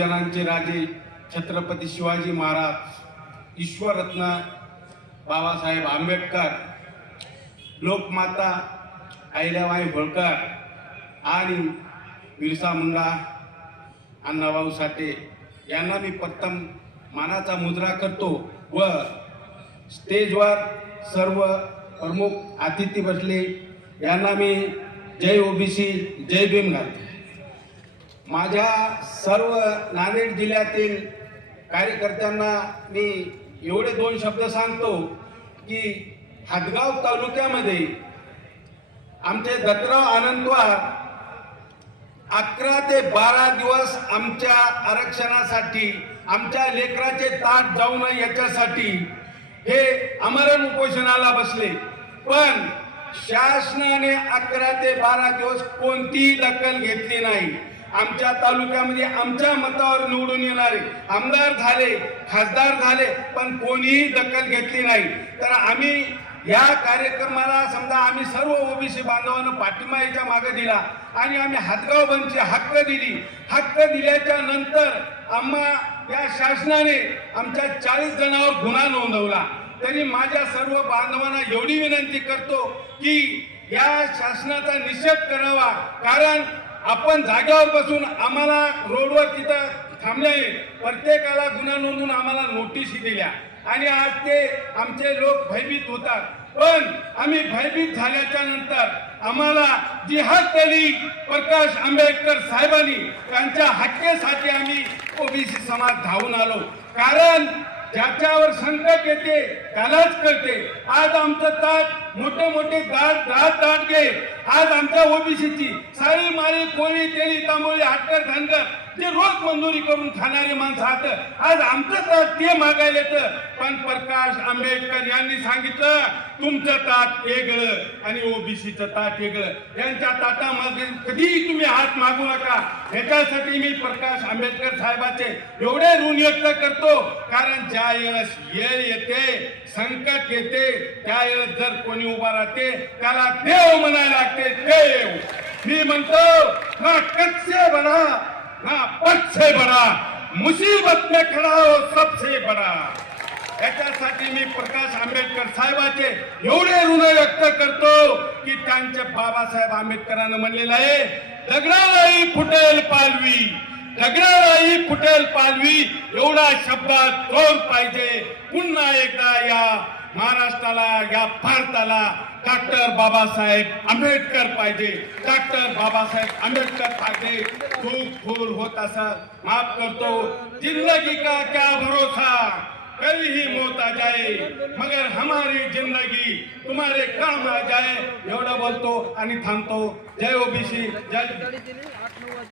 मराठवाड्यांचे राजे छत्रपती शिवाजी महाराज ईश्वररत्न बाबासाहेब आंबेडकर लोकमाता अहिल्याबाई होळकर आणि बिरसा मुंडा अण्णाभाऊ साठे यांना मी प्रथम मानाचा मुजरा करतो व स्टेजवर सर्व प्रमुख अतिथी बसले यांना मी जय ओबीसी जय भीम घालतो. माझ्या सर्व नांदेड जिल्ह्यातील कार्यकर्त्यांना मी एवढे दोन शब्द सांगतो की हदगाव तालुक्यामध्ये आमचे दत्तराव आनंदवार अकरा ते बारा दिवस आमच्या आरक्षणासाठी आमच्या लेकराचे ताट जाऊ नये याच्यासाठी हे अमरण उपोषणाला बसले. पण शासनाने अकरा ते बारा दिवस कोणतीही दखल घेतली नाही. आमच्या तालुक्यामध्ये आमच्या मतावर निवडून येणारे आमदार झाले खासदार झाले पण कोणीही दखल घेतली नाही. तर आम्ही या कार्यक्रमाला समजा आम्ही सर्व ओबीसी बांधवांना पाठिंबा याच्या मागे दिला आणि आम्ही हातगाव बंदची हक्क दिली. हक्क दिल्याच्या नंतर आम्हा या शासनाने आमच्या चाळीस जणांवर गुन्हा नोंदवला. तरी माझ्या सर्व बांधवांना एवढी विनंती करतो की या शासनाचा निषेध करावा. कारण आपण जागेवर बसून आम्हाला रोडवर तिथं थांबले. प्रत्येकाला गुन्हा नोंदून आम्हाला नोटीसी दिल्या. आणि आज ते आमचे लोक भयभीत होतात. पण आम्ही भयभीत झाल्याच्यानंतर आम्हाला जी हक प्रकाश आंबेडकर साहेबांनी त्यांच्या हक्केसाठी आम्ही ओबीसी समाज धावून आलो. कारण ज्याच्यावर संकट येते त्यालाच कळते. आज आमचं ताट मोठे मोठे दाट दाट दाट घे आज आमच्या ओबीसीची साळी माळी कोळी तेली तांबोळी हाटकर धनगर ते रोज मंजुरी करून खाणारे माणसं आहात आज आमचं ताट ते मागायला तर पण प्रकाश आंबेडकर यांनी सांगितलं तुमचं ताट वेगळं आणि ओबीसीचं ताट वेगळं. यांच्या ताटामध्ये कधीही तुम्ही हात मागू नका. ह्याच्यासाठी मी प्रकाश आंबेडकर साहेबाचे एवढे ऋण व्यक्त करतो. कारण ज्या वेळेस येळ येते संकट येते त्यावेळेस जर कोणी उभा राहते त्याला देव म्हणायला लागते देव. मी म्हणतो ना कच्चे बना ना पद से बडा मुसीबत में खडा हो सबसे बडा। याच्यासाठी मी प्रकाश आंबेडकर साहेबाचे एवढे ऋण व्यक्त करतो की त्यांचे बाबासाहेब आंबेडकरांना म्हणलेलं आहे दगडालाही फुटेल पालवी दगडालाही फुटेल पालवी एवढा शब्दात तोल पाहिजे पुन्हा एकदा या महाराष्ट्राला या भारताला डॉक्टर बाबासाहेब आंबेडकर पाहिजे. डॉक्टर बाबासाहेब आंबेडकर पाहिजे. खूप फूल होत असा माफ करतो. जिंदगी का क्या भरोसा? कल ही मौत आ जाए मगर हमारी जिंदगी तुम्हारे काम आ जाए. एवढं बोलतो आणि थांबतो. जय ओबीसी. जय